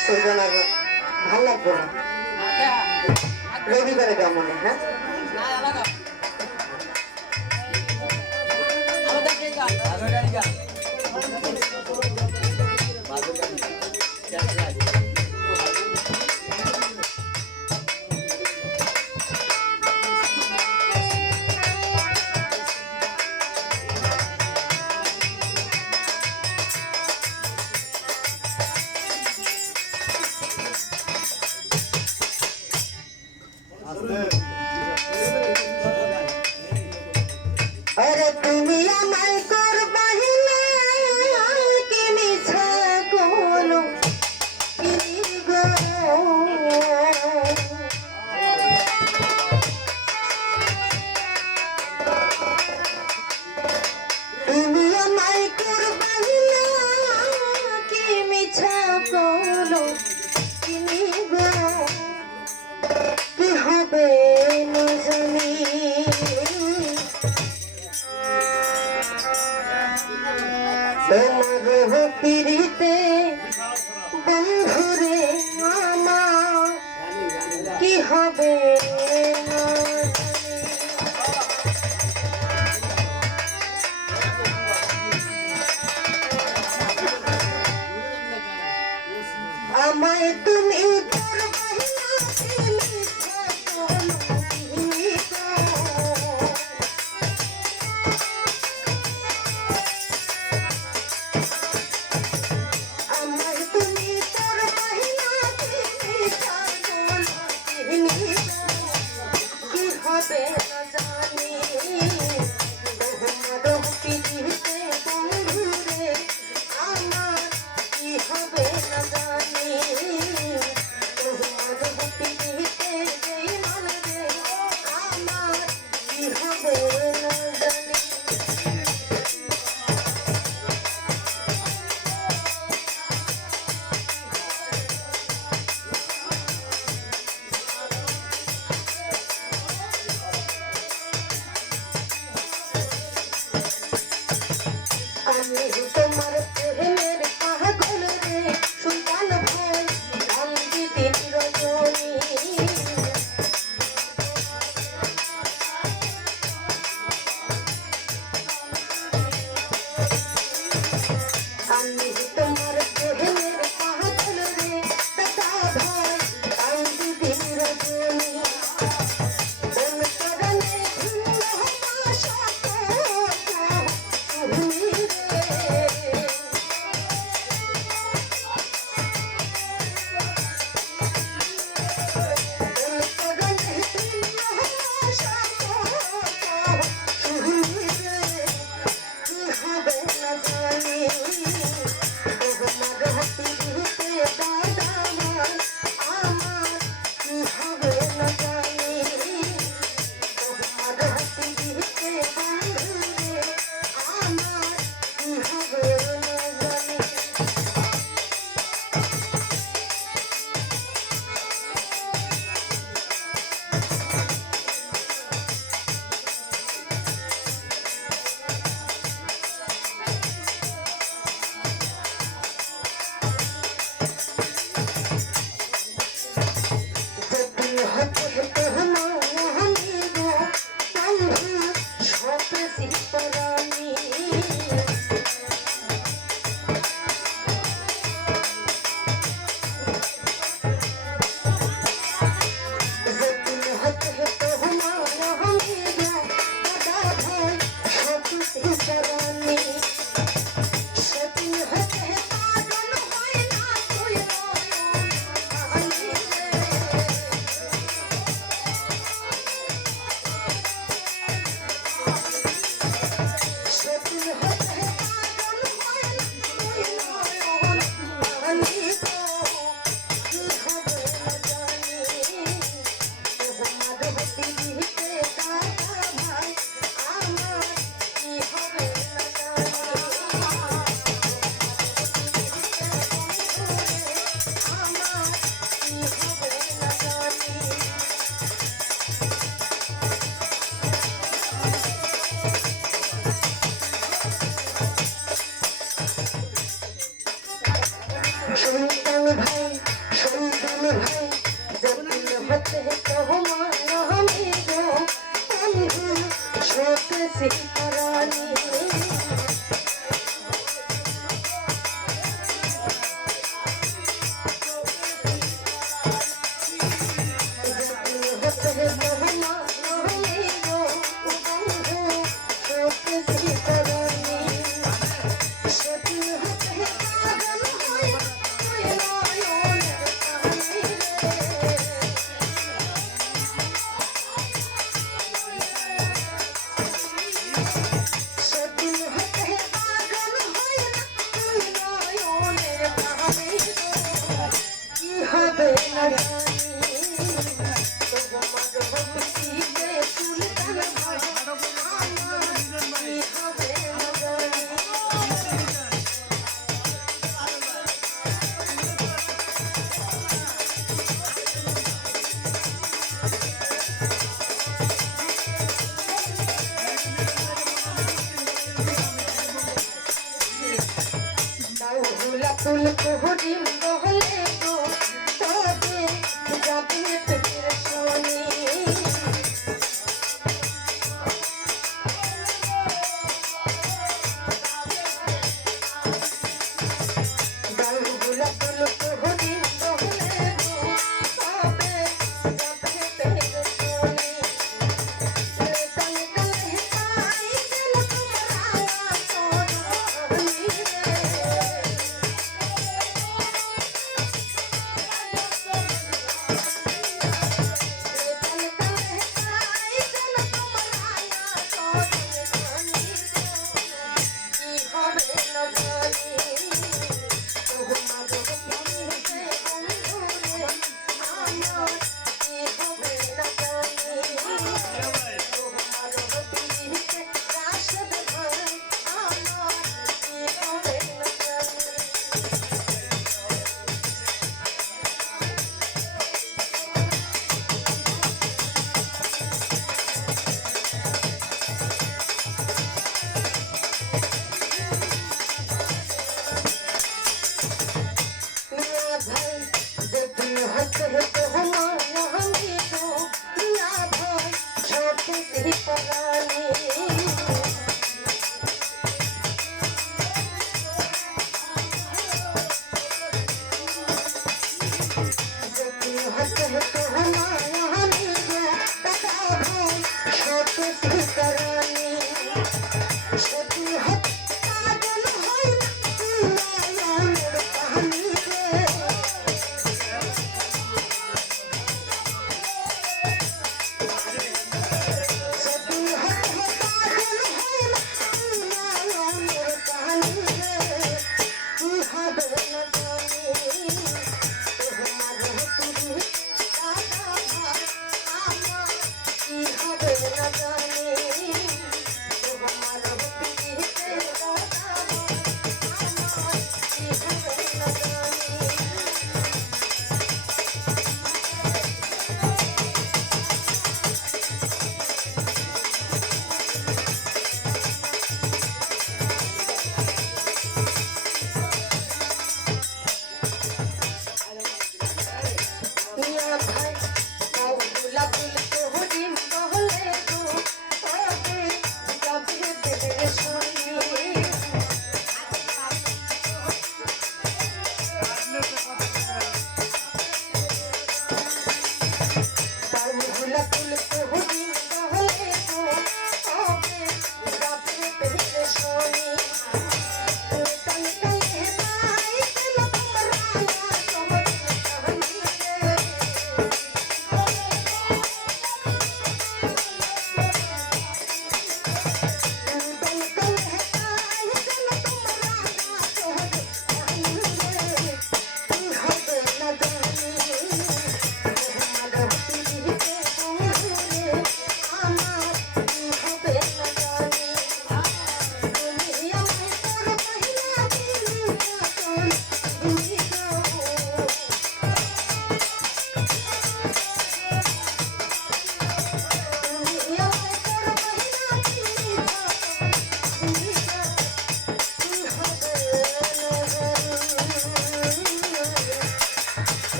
সোজা লাগা ভালো লাগবে না? রেডি করে দাও মনে হ্যাঁ বাজার গাড়ি বন্ধুরে আমার কি হবে? esse